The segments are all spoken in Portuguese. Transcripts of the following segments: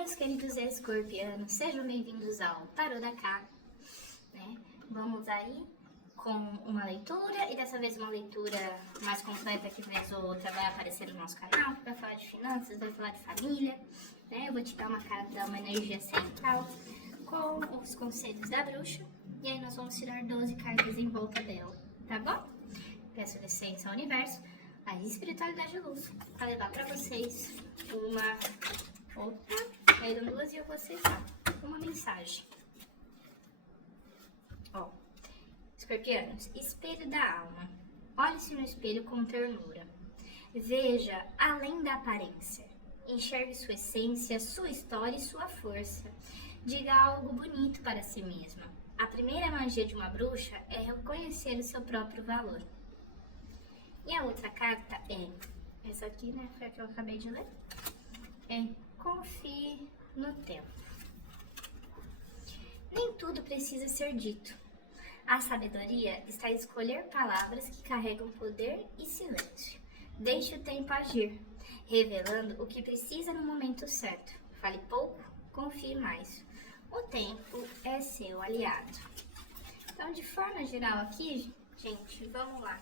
Meus queridos escorpianos, sejam bem-vindos ao Tarô da Cá, né? Vamos aí com uma leitura, e dessa vez uma leitura mais completa, que vez ou outra vai aparecer no nosso canal, que vai falar de finanças, vai falar de família, né? Eu vou te dar uma carta, uma energia central com os conselhos da bruxa, e aí nós vamos tirar 12 cartas em volta dela, tá bom? Peço licença ao universo, a espiritualidade e luz, para levar para vocês caíram duas e eu vou aceitar uma mensagem. Ó, escorpianos, espelho da alma. Olhe-se no espelho com ternura. Veja além da aparência. Enxergue sua essência, sua história e sua força. Diga algo bonito para si mesma. A primeira magia de uma bruxa é reconhecer o seu próprio valor. E a outra carta é essa aqui, né? Foi a que eu acabei de ler. Confie no tempo. Nem tudo precisa ser dito. A sabedoria está em escolher palavras que carregam poder e silêncio. Deixe o tempo agir, revelando o que precisa no momento certo. Fale pouco, confie mais. O tempo é seu aliado. Então, de forma geral aqui, gente, vamos lá.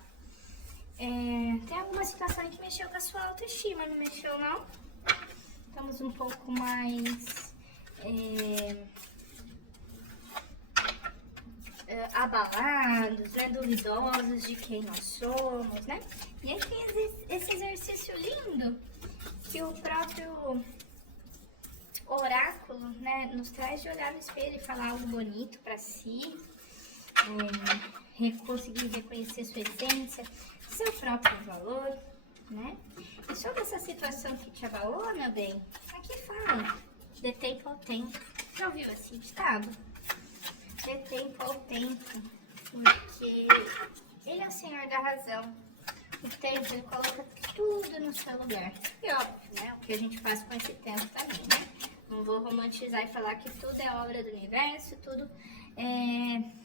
Tem alguma situação que mexeu com a sua autoestima, não mexeu não? Estamos um pouco mais abalados, né? Duvidosos de quem nós somos, né? E aí tem esse exercício lindo que o próprio oráculo, né, nos traz de olhar no espelho e falar algo bonito para si, conseguir reconhecer sua essência, seu próprio valor, né? E sobre essa situação que te abalou, meu bem, aqui fala, dê tempo ao tempo. Já ouviu esse ditado? Dê tempo ao tempo, porque ele é o senhor da razão. O tempo, ele coloca tudo no seu lugar. E óbvio, né, o que a gente faz com esse tempo também, né? Não vou romantizar e falar que tudo é obra do universo, tudo é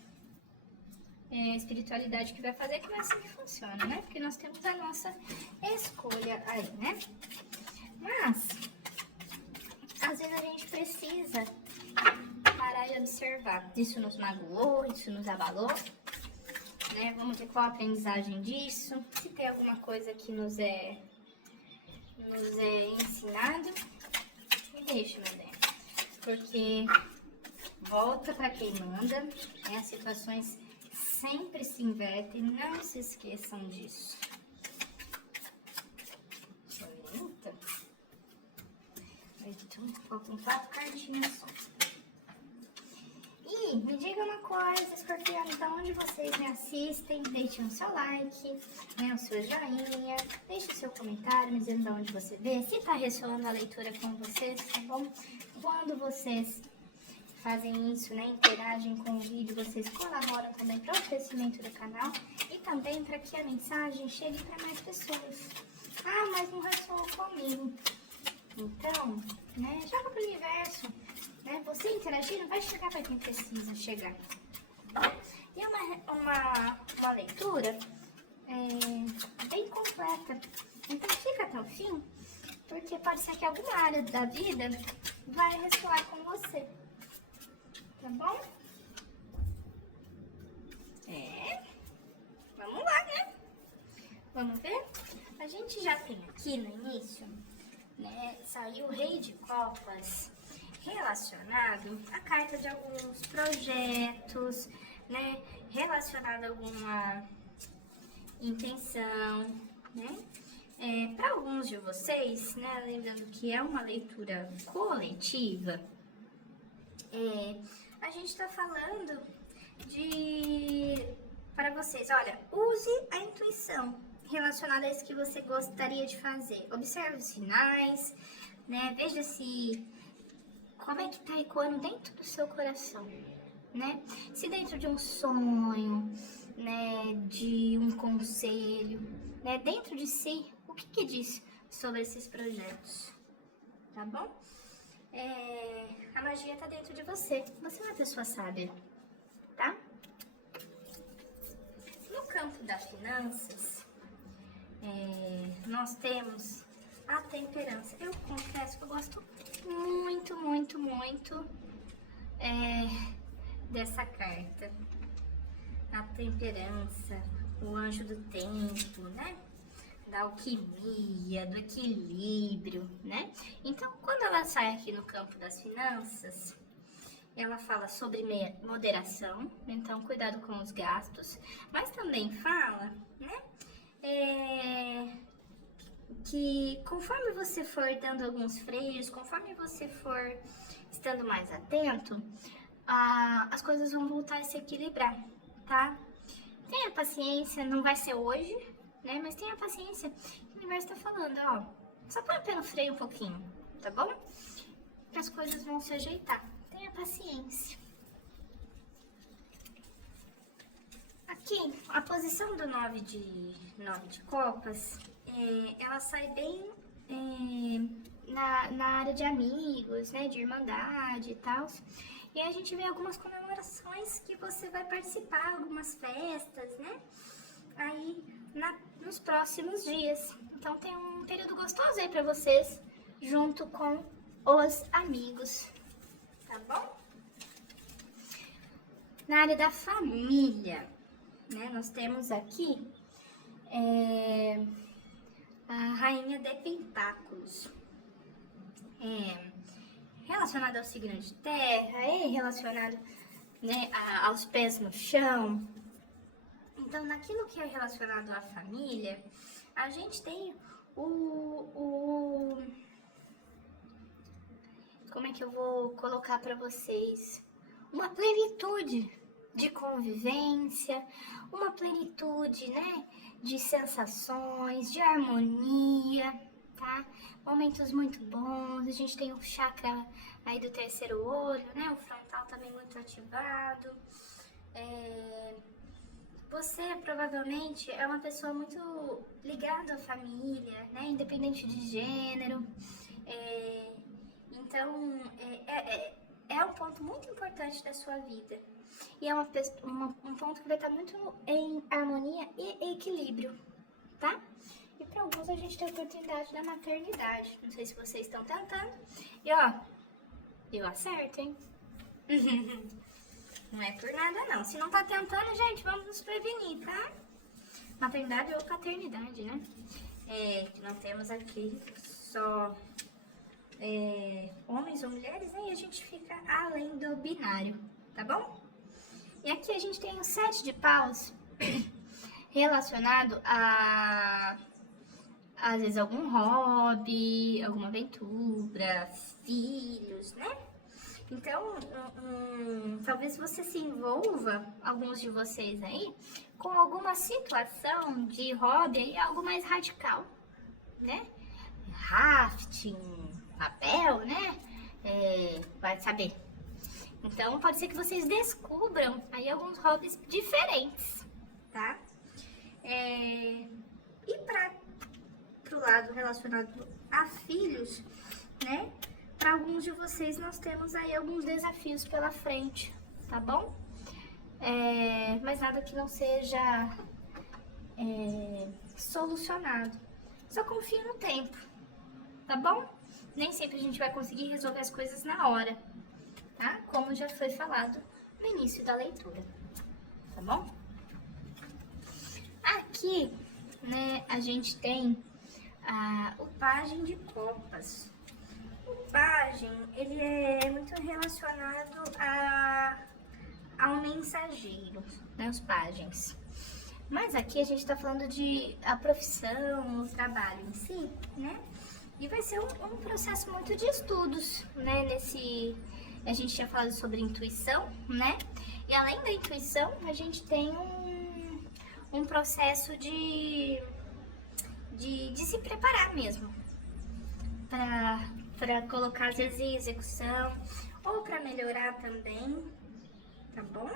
espiritualidade que vai fazer, que não é assim que funciona, né? Porque nós temos a nossa escolha aí, né? Mas, às vezes a gente precisa parar e observar. Isso nos magoou, isso nos abalou, né? Vamos ver qual a aprendizagem disso, se tem alguma coisa que nos é ensinado, e deixa, meu bem. Porque volta para quem manda, né? As situações sempre se invertem, não se esqueçam disso. Bonita. Então, faltam 4 cartinhas só. E me diga uma coisa, escorpião, então onde vocês me assistem, deixem o seu like, né, o seu joinha, deixe o seu comentário me dizendo de onde você vê, se tá ressoando a leitura com vocês, tá bom? Quando vocês fazem isso, né, interagem com o vídeo, vocês colaboram também para o crescimento do canal e também para que a mensagem chegue para mais pessoas. Ah, mas não ressoou comigo. Então, né, joga pro universo, né, você interagindo vai chegar para quem precisa chegar. E é uma leitura bem completa, então fica até o fim, porque pode ser que alguma área da vida vai ressoar com você. Tá bom? Vamos lá, né? Vamos ver? A gente já tem aqui no início, né? Saiu o Rei de Copas relacionado à carta de alguns projetos, né? Relacionado a alguma intenção, né? Para alguns de vocês, né? Lembrando que é uma leitura coletiva, a gente tá falando para vocês, olha, use a intuição relacionada a isso que você gostaria de fazer. Observe os sinais, né? Veja como é que tá ecoando dentro do seu coração, né? Se dentro de um sonho, né, de um conselho, né, dentro de si, o que diz sobre esses projetos, tá bom? A magia tá dentro de você. Você é uma pessoa sábia, tá? No campo das finanças, nós temos a temperança. Eu confesso que eu gosto muito muito, muito, muito dessa carta. A temperança, o anjo do tempo, né? Da alquimia, do equilíbrio, né? Então, quando ela sai aqui no campo das finanças, ela fala sobre moderação, então cuidado com os gastos, mas também fala, né? Que conforme você for dando alguns freios, conforme você for estando mais atento, as coisas vão voltar a se equilibrar, tá? Tenha paciência, não vai ser hoje, né? Mas tenha paciência, o universo tá falando, ó, só põe o pé no freio um pouquinho, tá bom? Que as coisas vão se ajeitar. Tenha paciência. Aqui, a posição do 9 de copas, ela sai bem na área de amigos, né, de irmandade e tal. E aí a gente vê algumas comemorações que você vai participar, algumas festas, né, aí nos próximos dias. Então tem um período gostoso aí pra vocês, junto com os amigos, tá bom? Na área da família, né, nós temos aqui a Rainha de Pentáculos, relacionada ao signo de terra, relacionado, né, aos pés no chão. Então, naquilo que é relacionado à família, a gente tem como é que eu vou colocar para vocês? Uma plenitude de convivência, uma plenitude, né, de sensações, de harmonia, tá? Momentos muito bons. A gente tem o chakra aí do terceiro olho, né? O frontal também muito ativado. Você provavelmente é uma pessoa muito ligada à família, né? Independente de gênero. Então, é um ponto muito importante da sua vida. E é um ponto que vai estar muito em harmonia e equilíbrio, tá? E para alguns a gente tem a oportunidade da maternidade. Não sei se vocês estão tentando. E ó, eu acerto, hein? Não é por nada não. Se não tá tentando, gente, vamos nos prevenir, tá? Maternidade ou paternidade, né? Não temos aqui só homens ou mulheres, né? E a gente fica além do binário, tá bom? E aqui a gente tem o 7 de paus relacionado a, às vezes, algum hobby, alguma aventura, filhos, né? Então, talvez você se envolva, alguns de vocês aí, com alguma situação de hobby aí, algo mais radical, né? Rafting, papel, né? Vai saber. Então, pode ser que vocês descubram aí alguns hobbies diferentes, tá? E pro lado relacionado a filhos, né? Para alguns de vocês, nós temos aí alguns desafios pela frente, tá bom? Mas nada que não seja solucionado. Só confia no tempo, tá bom? Nem sempre a gente vai conseguir resolver as coisas na hora, tá? Como já foi falado no início da leitura, tá bom? Aqui, né, a gente tem o pajem de copas. O pajem, ele é muito relacionado ao mensageiro, né, os pagens. Mas aqui a gente tá falando de a profissão, o trabalho em si, né? E vai ser um processo muito de estudos, né? A gente tinha falado sobre intuição, né? E além da intuição, a gente tem um processo de se preparar mesmo para colocar às vezes em execução ou para melhorar também, tá bom?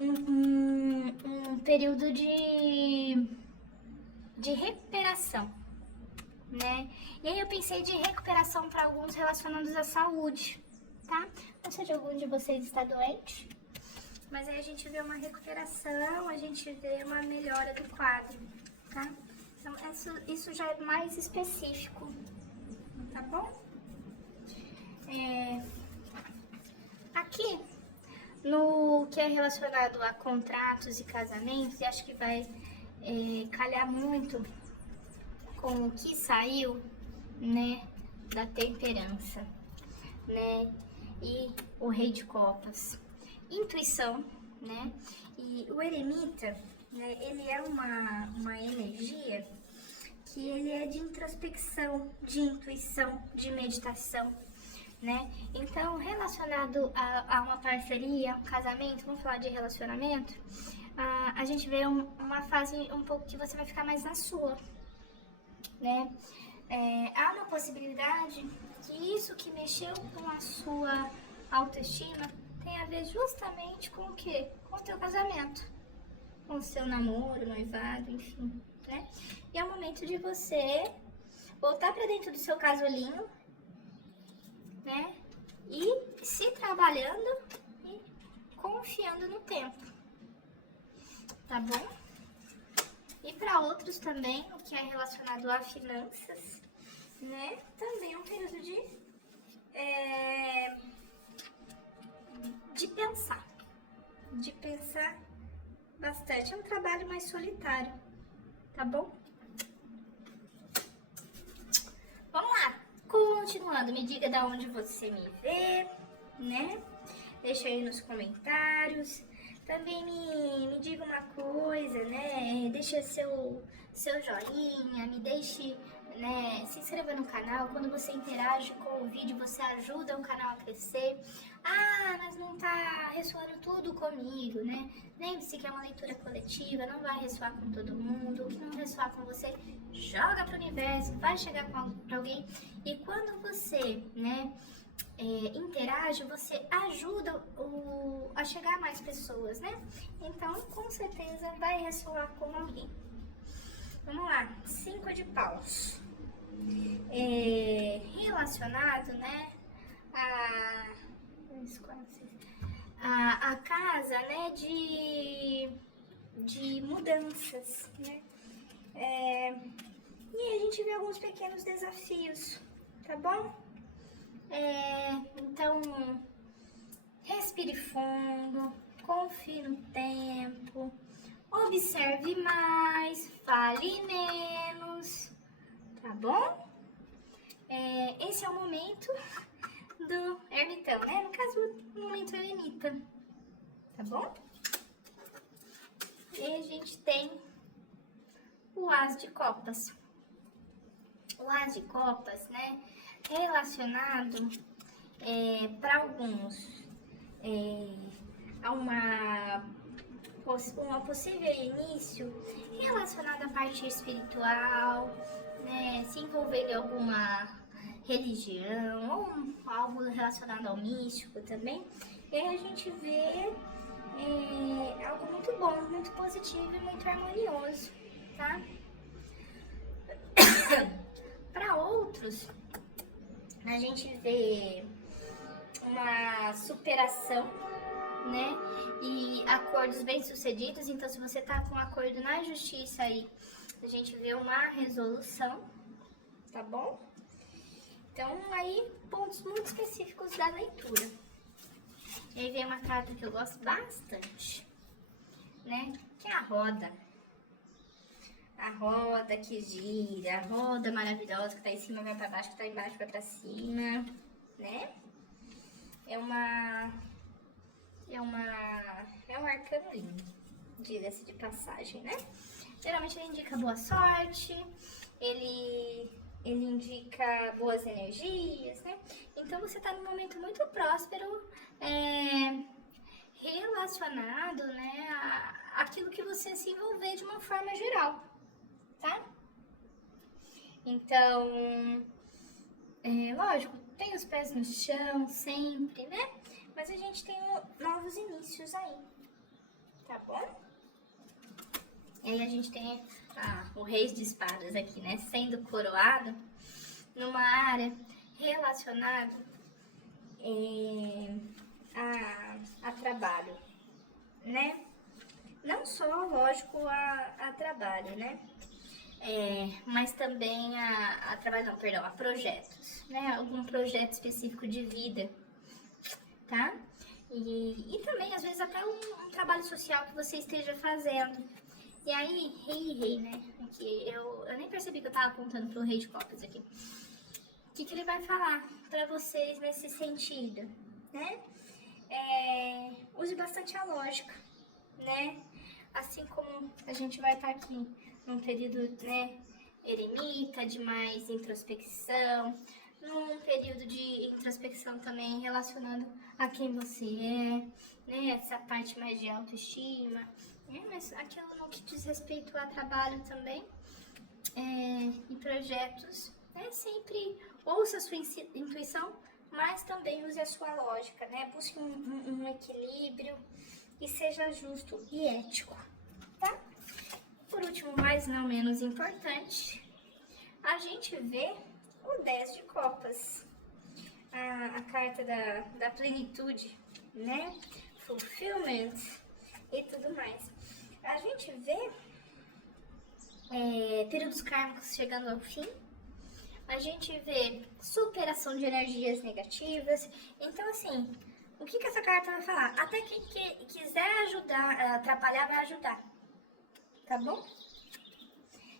Um período de recuperação, né? E aí eu pensei de recuperação para alguns relacionados à saúde, tá? Não sei se algum de vocês está doente, mas aí a gente vê uma recuperação, a gente vê uma melhora do quadro, tá? Então isso já é mais específico tá bom? Aqui, no que é relacionado a contratos e casamentos, eu acho que vai calhar muito com o que saiu, né, da temperança, né, e o rei de copas. Intuição, né, e o eremita, né, ele é uma energia que ele é de introspecção, de intuição, de meditação, né? Então, relacionado a uma parceria, um casamento, vamos falar de relacionamento, a gente vê uma fase um pouco que você vai ficar mais na sua, né? Há uma possibilidade que isso que mexeu com a sua autoestima tem a ver justamente com o quê? Com o teu casamento, com o seu namoro, noivado, enfim, né? E é o momento de você voltar para dentro do seu casulinho, né? E se trabalhando e confiando no tempo, tá bom? E para outros também, o que é relacionado a finanças, né? Também é um período de pensar bastante. É um trabalho mais solitário, tá bom? Vamos lá, continuando, me diga de onde você me vê, né? Deixa aí nos comentários. Também me diga uma coisa, né? Deixa seu joinha, me deixe, né? Se inscreva no canal. Quando você interage com o vídeo, você ajuda o canal a crescer. Ah, mas não tá ressoando tudo comigo, né? Lembre-se que é uma leitura coletiva, não vai ressoar com todo mundo. O que não ressoar com você, joga pro universo, vai chegar pra alguém. E quando você, né, interage, você ajuda a chegar a mais pessoas, né? Então, com certeza, vai ressoar com alguém. Vamos lá, 5 de paus. Relacionado, né, a casa, né, de mudanças, né? E a gente vê alguns pequenos desafios, tá bom? Então, respire fundo, confie no tempo, observe mais, fale menos, tá bom? Esse é o momento do ermitão, né? No caso, o momento eremita, tá bom? E a gente tem o As de Copas. O As de Copas, né? Relacionado para alguns a uma possível início relacionado à parte espiritual, né? Se envolver em alguma religião ou algo relacionado ao místico também. E aí a gente vê algo muito bom, muito positivo e muito harmonioso, tá? Para outros, a gente vê uma superação, né? E acordos bem-sucedidos. Então, se você tá com um acordo na justiça aí, a gente vê uma resolução, tá bom? Então, aí, pontos muito específicos da leitura. E aí vem uma carta que eu gosto bastante, né? Que é a roda. A roda que gira, a roda maravilhosa que tá em cima vai pra baixo, que tá embaixo vai pra cima, né? É um arcano lindo, diga-se de passagem, né? Geralmente ele indica boa sorte, ele indica boas energias, né? Então você tá num momento muito próspero, relacionado, né, àquilo que você se envolver de uma forma geral, tá? Então, lógico, tem os pés no chão sempre, né? Mas a gente tem novos inícios aí, tá bom? E aí a gente tem o Rei de Espadas aqui, né? Sendo coroado numa área relacionada a trabalho, né? Não só, lógico, a trabalho, né? mas também a trabalho, não, perdão, a projetos, né? Algum projeto específico de vida, tá? E também, às vezes, até um trabalho social que você esteja fazendo. E aí, rei, né? Aqui, eu nem percebi que eu tava apontando pro rei de copas aqui. O que ele vai falar pra vocês nesse sentido, né? Use bastante a lógica, né? Assim como a gente vai estar aqui num período, né, eremita, de mais introspecção, num período de introspecção também relacionado a quem você é, né, essa parte mais de autoestima, né, mas aquilo no que diz respeito a trabalho também, e projetos, né, sempre ouça a sua intuição, mas também use a sua lógica, né, busque um equilíbrio e seja justo e ético, tá? Por último, mas não menos importante, a gente vê o 10 de copas, a carta da plenitude, né? Fulfillment e tudo mais. A gente vê períodos kármicos chegando ao fim, a gente vê superação de energias negativas. Então, assim, o que essa carta vai falar? Até quem quiser ajudar, atrapalhar, vai ajudar. Tá bom?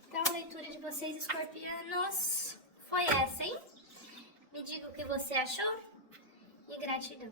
Então, a leitura de vocês, escorpianos, foi essa, hein? Me diga o que você achou e gratidão.